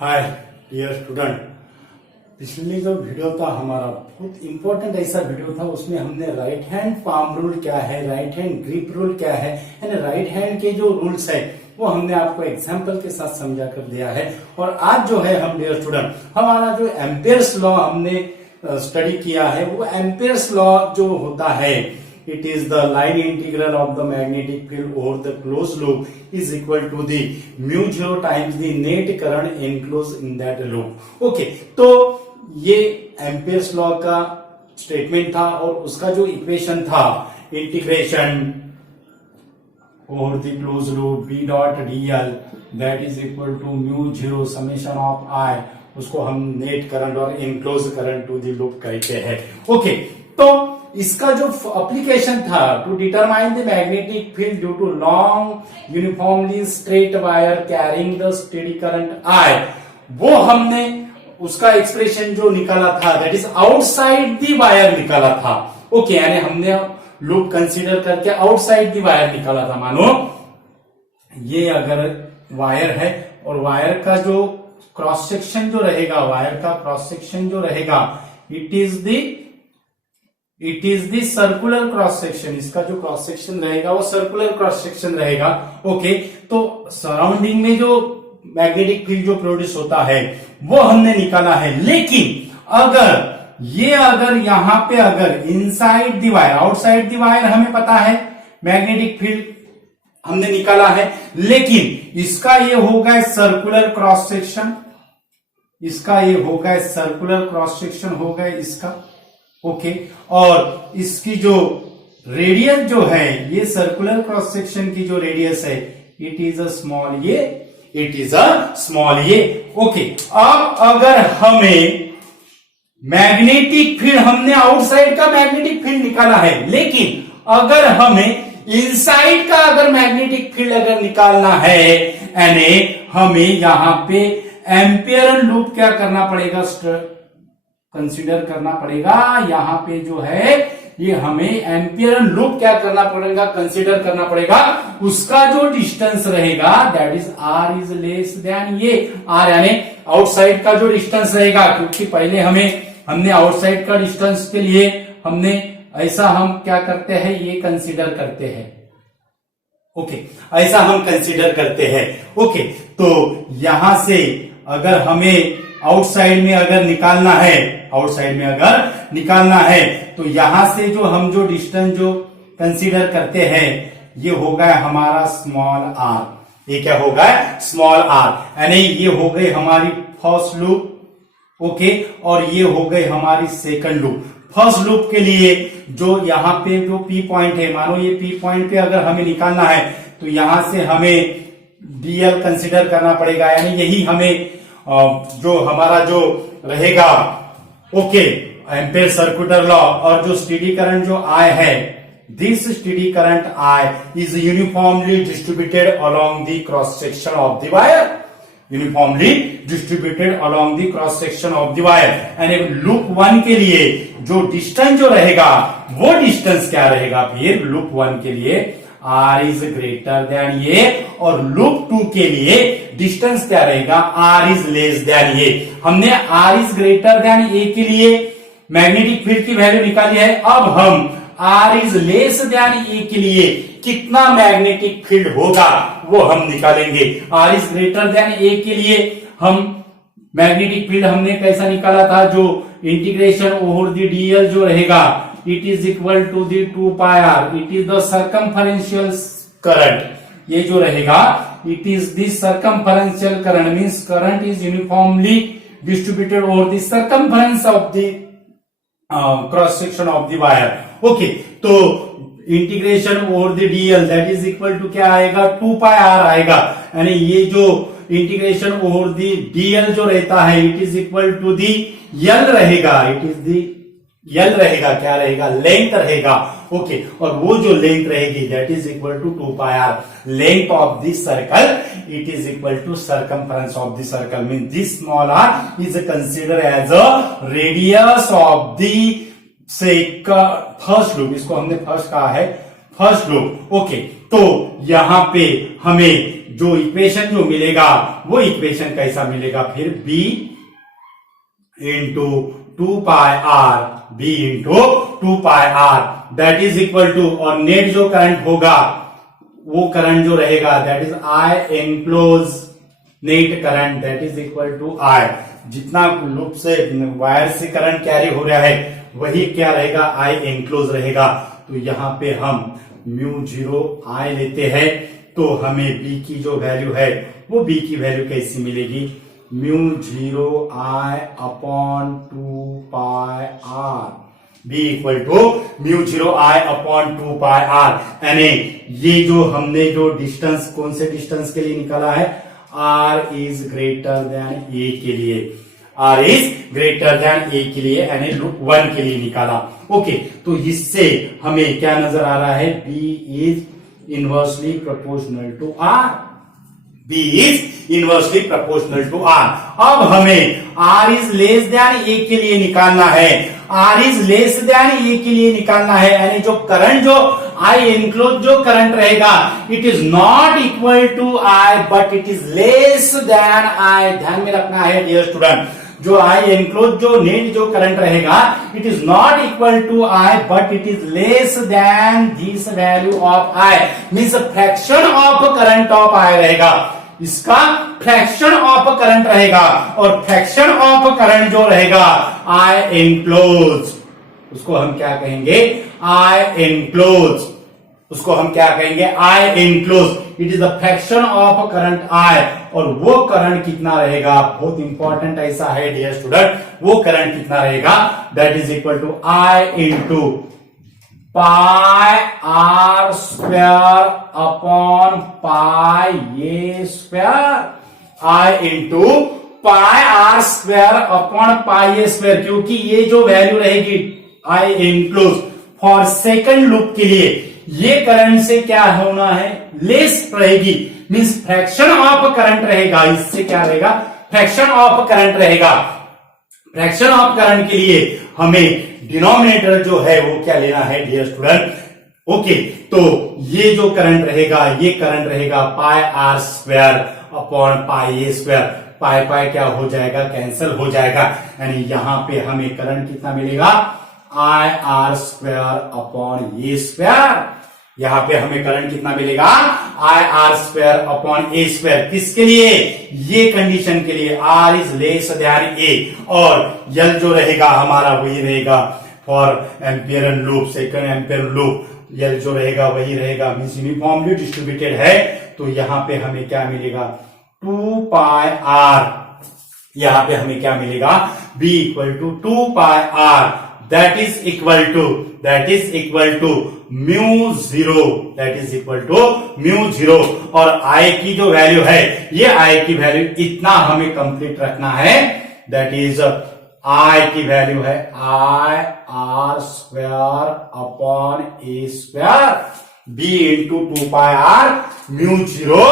Hi dear student, पिछले जो video था हमारा बहुत इंपॉर्टेंट ऐसा वीडियो था। उसमें हमने राइट हैंड पाम रूल क्या है, राइट हैंड ग्रिप रूल क्या है, यानी राइट हैंड के जो रूल्स है वो हमने आपको एग्जांपल के साथ समझा कर दिया है। और आज जो है हम डियर स्टूडेंट हमारा जो एम्पियर्स लॉ हमने स्टडी किया है, वो एम्पियर्स लॉ जो होता है, it is the line integral of the magnetic field over the closed loop is equal to the mu 0 times the net current enclosed in that loop. Okay, तो ये Ampere's law का statement था और उसका जो इक्वेशन था integration over the closed loop b dot dl that is equal to mu 0 summation of i, उसको हम नेट करंट और enclose current to the loop कहते हैं। ओके, तो इसका जो एप्लीकेशन था to determine the magnetic field due to long uniformly straight wire carrying the steady current I, वो हमने उसका एक्सप्रेशन जो निकाला था that is outside the wire निकाला था। ओके, यानी हमने लूप कंसीडर करके आउटसाइड द वायर निकाला था। मानो ये अगर वायर है और वायर का जो क्रॉस सेक्शन जो रहेगा, वायर का क्रॉस सेक्शन जो रहेगा, it is the circular cross section. इसका जो क्रॉस सेक्शन रहेगा वो सर्कुलर क्रॉस सेक्शन रहेगा। ओके, तो सराउंडिंग में जो मैग्नेटिक फील्ड जो प्रोड्यूस होता है वो हमने निकाला है। लेकिन अगर यहां पे अगर inside the wire, outside the wire हमें पता है मैग्नेटिक फील्ड हमने निकाला है, लेकिन इसका ये होगा सर्कुलर क्रॉस सेक्शन, इसका ये होगा सर्कुलर क्रॉस सेक्शन होगा इसका। ओके, और इसकी जो रेडियस जो है, ये सर्कुलर क्रॉस सेक्शन की जो रेडियस है, इट इज अ स्मॉल ये, इट इज अ स्मॉल ये। ओके, अब अगर हमें मैग्नेटिक फील्ड, हमने आउटसाइड का मैग्नेटिक फील्ड निकाला है, लेकिन अगर हमें इनसाइड का अगर मैग्नेटिक फील्ड अगर निकालना है, यानी हमें यहां पे एम्पियर लूप क्या करना पड़ेगा, कंसीडर करना पड़ेगा। यहां पे जो है ये हमें एम्पियर लूप क्या करना पड़ेगा, कंसीडर करना पड़ेगा। उसका जो डिस्टेंस रहेगा that is r is less than ये r, यानी आउटसाइड का जो डिस्टेंस रहेगा, क्योंकि पहले हमने आउटसाइड का डिस्टेंस के लिए हमने ऐसा हम क्या करते हैं, ये कंसीडर करते हैं। ओके, ऐसा हम कंसीडर करते हैं। ओके, तो यहां से अगर हमें आउटसाइड में अगर निकालना है, आउटसाइड में अगर निकालना है, तो यहां से जो हम जो डिस्टेंस जो कंसीडर करते हैं ये होगा हमारा स्मॉल r। ये क्या होगा, स्मॉल r, यानी ये हो गई हमारी फर्स्ट लूप। ओके, और ये हो गई हमारी सेकंड लूप। फर्स्ट लूप के लिए जो यहाँ पे जो P पॉइंट है, मानो ये P पॉइंट पे अगर हमें निकालना है तो यहां से हमें dl कंसीडर करना पड़ेगा, यानी यही हमें जो हमारा जो रहेगा। ओके, एम्पियर सर्कुलर लॉ, और जो स्टेडी करंट जो I है, this steady current I is uniformly distributed along the cross section of the wire, uniformly distributed along the cross section of the wire. यानी लूप 1 के लिए जो distance जो रहेगा वो डिस्टेंस क्या रहेगा, फिर लूप 1 के लिए r इज ग्रेटर देन ये, और लूप 2 के लिए डिस्टेंस क्या रहेगा, r इज लेस देन ये। हमने r is greater then a के लिए मैग्नेटिक फील्ड की वैल्यू निकाली है। अब हम r is less than a के लिए कितना मैग्नेटिक फील्ड होगा वो हम निकालेंगे। r is greater then a के लिए हम मैग्नेटिक फील्ड हमने कैसा निकाला था, जो इंटीग्रेशन ओवर द dl जो रहेगा, it is equal to the 2 pi r, it is the circumferential current. ये जो रहेगा it is the circumferential current, means current is uniformly distributed over the circumference of the cross section of the wire. Okay, तो integration over the dl that is equal to क्या आएगा, 2 pi r आएगा। यानी ये जो integration over the dl जो रहता है, it is equal to the l रहेगा, इट इज दी L रहेगा, क्या रहेगा, लेंथ रहेगा। ओके, और वो जो लेंथ रहेगी that is equal to 2 pi r, length of the circle, it is equal to circumference of the circle, mean this small r is consider as a radius of the first loop. इसको हमने first कहा है, first loop. Okay, तो यहां पे हमें जो equation जो मिलेगा वो इक्वेशन कैसा मिलेगा फिर b into 2πr, b into 2πr that is equal to, और नेट जो करंट होगा वो करंट जो रहेगा that is I enclose net current that is equal to I, जितना लूप से वायर से करंट कैरी हो रहा है वही क्या रहेगा I एनक्लोज रहेगा। तो यहाँ पे हम μ0 I लेते हैं तो हमें b की जो वैल्यू है वो b की वैल्यू कैसी मिलेगी, μ0 I upon 2πr, b equal to μ0 I upon 2πr, यानी ये जो हमने जो डिस्टेंस कौन से डिस्टेंस के लिए निकाला है, r is greater then a के लिए, r is greater then a के लिए यानी लूप 1 के लिए निकाला। ओके, तो इससे हमें क्या नजर आ रहा है, b is inversely proportional to r, b is inversely proportional to r। अब हमें r is less than a के लिए निकालना है, r is less than a के लिए निकालना है, यानी जो करंट जो I एनक्लोज जो करंट रहेगा it is not equal to I but it is less than I। ध्यान में रखना है डियर स्टूडेंट, जो I एनक्लोज जो नेट जो करंट रहेगा it is not equal to I but it is less than this value of I, means fraction of current of I रहेगा, इसका फ्रैक्शन ऑफ करंट रहेगा, और फ्रैक्शन ऑफ करंट जो रहेगा I enclose, उसको हम क्या कहेंगे, I एनक्लोज, उसको हम क्या कहेंगे, I enclose, it is the fraction of current I, और वो करंट कितना रहेगा, बहुत इंपॉर्टेंट ऐसा है डियर स्टूडेंट, वो करंट कितना रहेगा, that is equal to I into pi r square upon pi a square, I into pi r square upon pi a square, क्योंकि ये जो वैल्यू रहेगी I enclose for second loop के लिए ये करंट से क्या होना है, लेस रहेगी, मींस फ्रैक्शन ऑफ करंट रहेगा, इससे क्या रहेगा, फ्रैक्शन ऑफ करंट रहेगा। फ्रैक्शन ऑफ करंट के लिए हमें डिनोमिनेटर जो है वो क्या लेना है डियर स्टूडेंट। ओके, तो ये जो करंट रहेगा ये करंट रहेगा pi r square upon pi a square, pi pi क्या हो जाएगा, कैंसिल हो जाएगा, यानी यहां पे हमें करंट कितना मिलेगा, I r square upon a square, यहां पे हमें करंट कितना मिलेगा, I r square upon a square, किसके लिए, ये कंडीशन के लिए, r is less than a, और यल जो रहेगा हमारा वही रहेगा for ampere loop, second ampere loop, l जो रहेगा वही रहेगा, मींस यूनिफॉर्मली डिस्ट्रीब्यूटेड है, तो यहां पे हमें क्या मिलेगा, 2 पाई आर, यहां पे हमें क्या मिलेगा, b equal to 2 pi r, that is equal to mu zero, that is equal to mu zero, और I की जो वैल्यू है ये I की वैल्यू इतना हमें कंप्लीट रखना है, दैट इज I की वैल्यू है I r square upon a square, b into 2 pi r mu zero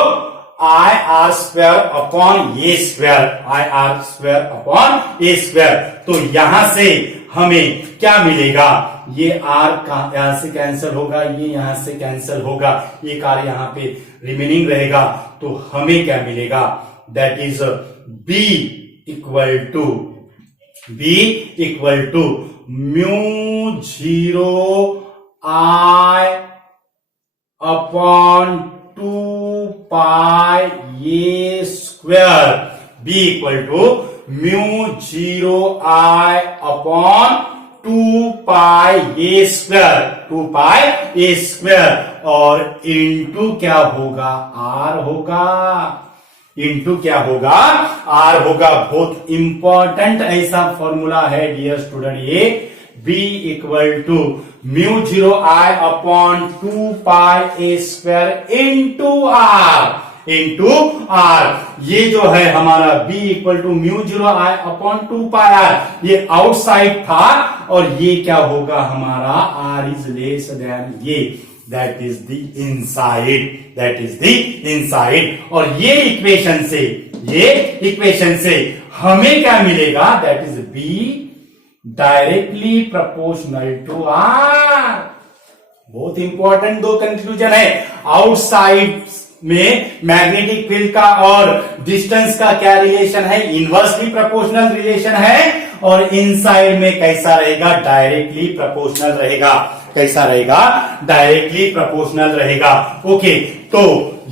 I r square upon a square, I r square upon a square. तो यहां से हमें क्या मिलेगा, ये r यहां से कैंसिल होगा, ये यहां से कैंसिल होगा, एक r यहां पे रिमेनिंग रहेगा, तो हमें क्या मिलेगा, that is b equal to mu zero I upon 2 pi a square, b equal to mu zero I upon 2 pi a square, 2 pi a square, और इंटू क्या होगा, आर होगा, इंटू क्या होगा, आर होगा। बहुत इंपॉर्टेंट ऐसा फॉर्मूला है डियर स्टूडेंट ये, b equal to mu zero I upon 2 pi a square into r, ये जो है हमारा b equal to mu zero I upon 2 pi r, ये आउटसाइड था, और ये क्या होगा हमारा, r इज लेस देन ये, दैट इज द इनसाइड, और ये इक्वेशन से हमें क्या मिलेगा, that is b directly proportional to r। बहुत इंपॉर्टेंट दो कंक्लूजन है, आउटसाइड में मैग्नेटिक फील्ड का और डिस्टेंस का क्या रिलेशन है, इनवर्सली प्रोपोर्शनल रिलेशन है। और इनसाइड में कैसा रहेगा, डायरेक्टली प्रोपोर्शनल रहेगा। कैसा रहेगा, डायरेक्टली प्रोपोर्शनल रहेगा। ओके, तो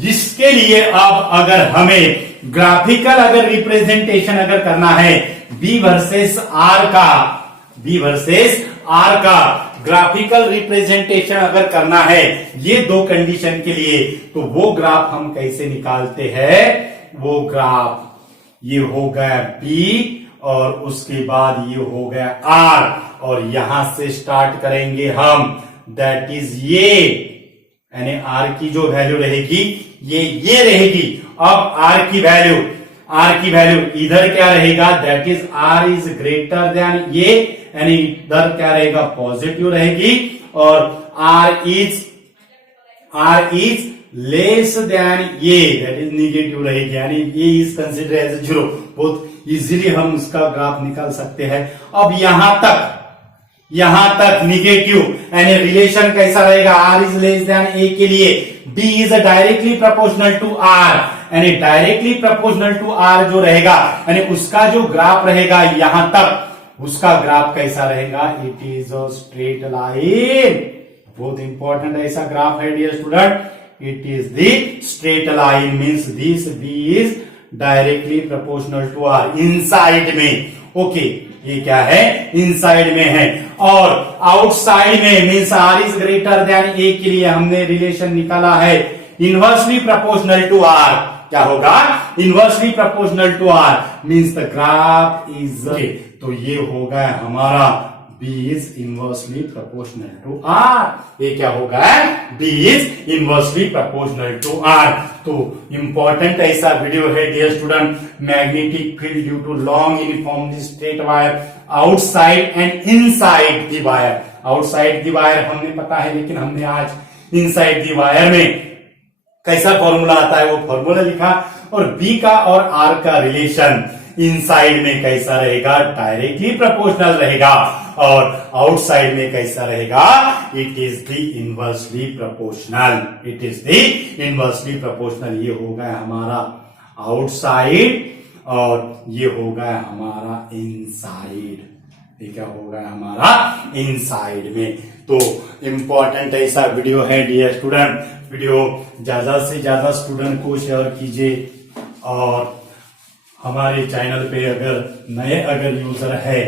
इसके लिए अब अगर हमें ग्राफिकल अगर रिप्रेजेंटेशन अगर करना है बी वर्सेस आर का ग्राफिकल रिप्रेजेंटेशन अगर करना है ये दो कंडीशन के लिए, तो वो ग्राफ हम कैसे निकालते हैं, वो ग्राफ ये हो गया बी और उसके बाद ये हो गया आर, और यहां से स्टार्ट करेंगे हम, दैट इज ये, यानी आर की जो वैल्यू रहेगी ये रहेगी। अब आर की वैल्यू इधर क्या रहेगा, that is r is greater than ये, यानी इधर क्या रहेगा, पॉजिटिव रहेगी, और आर इज लेस देन ये, दैट इज निगेटिव रहेगी, यानी ये इज कंसिडर एज 0। बहुत इजीली हम इसका ग्राफ निकाल सकते हैं। अब यहां तक निगेटिव, यानी रिलेशन कैसा रहेगा, r is less than a के लिए b is directly proportional to r, यानी डायरेक्टली प्रोपोर्शनल टू आर जो रहेगा, यानी उसका जो ग्राफ रहेगा यहां तक, उसका ग्राफ कैसा रहेगा, it is a straight line. बहुत इंपॉर्टेंट ऐसा ग्राफ है dear student, it is the straight line, means this B is directly proportional to r inside में। ओके, ये क्या है, इनसाइड में है। और आउटसाइड में means r is greater than a के लिए हमने रिलेशन निकाला है इनवर्सली प्रोपोर्शनल टू आर। क्या होगा, inversely proportional to r means the graph is, तो ये होगा हमारा B is inversely proportional to r. ये क्या होगा, B is inversely proportional to r. तो इंपॉर्टेंट ऐसा वीडियो है dear student, magnetic field due to long uniformly straight wire outside and inside the wire. Outside the wire हमने पता है, लेकिन हमने आज इनसाइड द वायर में कैसा फॉर्मूला आता है वो फॉर्मूला लिखा, और B का और R का रिलेशन इनसाइड में कैसा रहेगा, डायरेक्टली प्रोपोर्शनल रहेगा, और आउटसाइड में कैसा रहेगा, it is the inversely proportional. It is the inversely proportional. ये हो गया हमारा आउटसाइड और ये हो गया हमारा इनसाइड। ये क्या हो गया हमारा, इनसाइड में। तो इंपॉर्टेंट ऐसा वीडियो है डियर स्टूडेंट, वीडियो ज्यादा से ज्यादा स्टूडेंट को शेयर कीजिए, और हमारे चैनल पे अगर नए यूजर है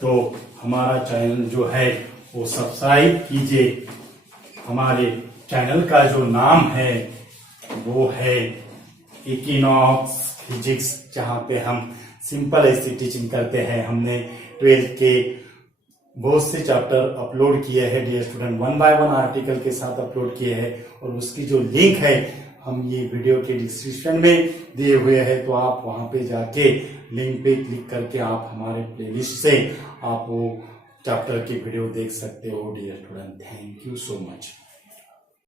तो हमारा चैनल जो है वो सब्सक्राइब कीजिए। हमारे चैनल का जो नाम है वो है इक्विनॉक्स फिजिक्स, जहां पे हम सिंपल ऐसी टीचिंग करते हैं। हमने 12th के बहुत से चैप्टर अपलोड किए हैं डियर स्टूडेंट, 1 by 1 आर्टिकल के साथ अपलोड किए हैं, और उसकी जो लिंक है हम ये वीडियो के डिस्क्रिप्शन में दिए हुए हैं, तो आप वहां पे जाके लिंक पे क्लिक करके आप हमारे प्लेलिस्ट से आप वो चैप्टर की वीडियो देख सकते हो dear student. Thank you so much.